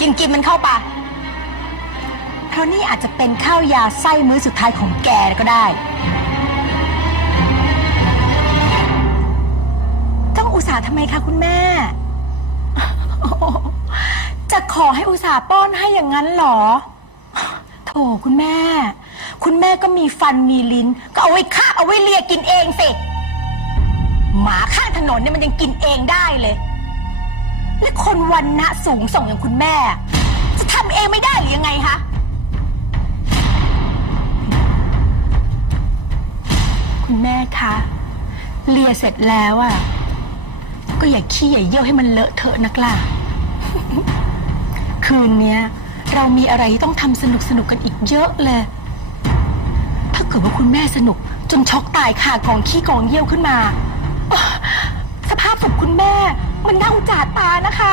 กินกินมันเข้าปะเพราะนี่อาจจะเป็นข้าวยาไส้มื้อสุดท้ายของแกก็ได้ ต้องอุตส่าห์ทำไมคะคุณแม่ จะขอให้อุตส่าห์ป้อนให้อย่างนั้นเหรอ โถคุณแม่ คุณแม่ก็มีฟันมีลิ้น ก็เอาไว้คาเอาไว้เลียกินเองสิ หมาข้างถนนเนี่ยมันยังกินเองได้เลย และคนวันณะสูงส่งอย่างคุณแม่ จะทำเองไม่ได้หรือยังไงคะ คุณแม่คะเลียเสร็จแล้วอะก็อย่าขี้อย่าเยี่ยวให้มันเลอะเทอะนักล่ะ คืนเนี้ย เรามีอะไรที่ต้องทำสนุกสนุกๆกันอีกเยอะเลย ถ้าเกิดว่าคุณแม่สนุกจนช็อกตายค่ะกองขี้กองเยี่ยวขึ้นมาอ๊ะสภาพศพคุณแม่ มันน่าอุจจาตานะคะ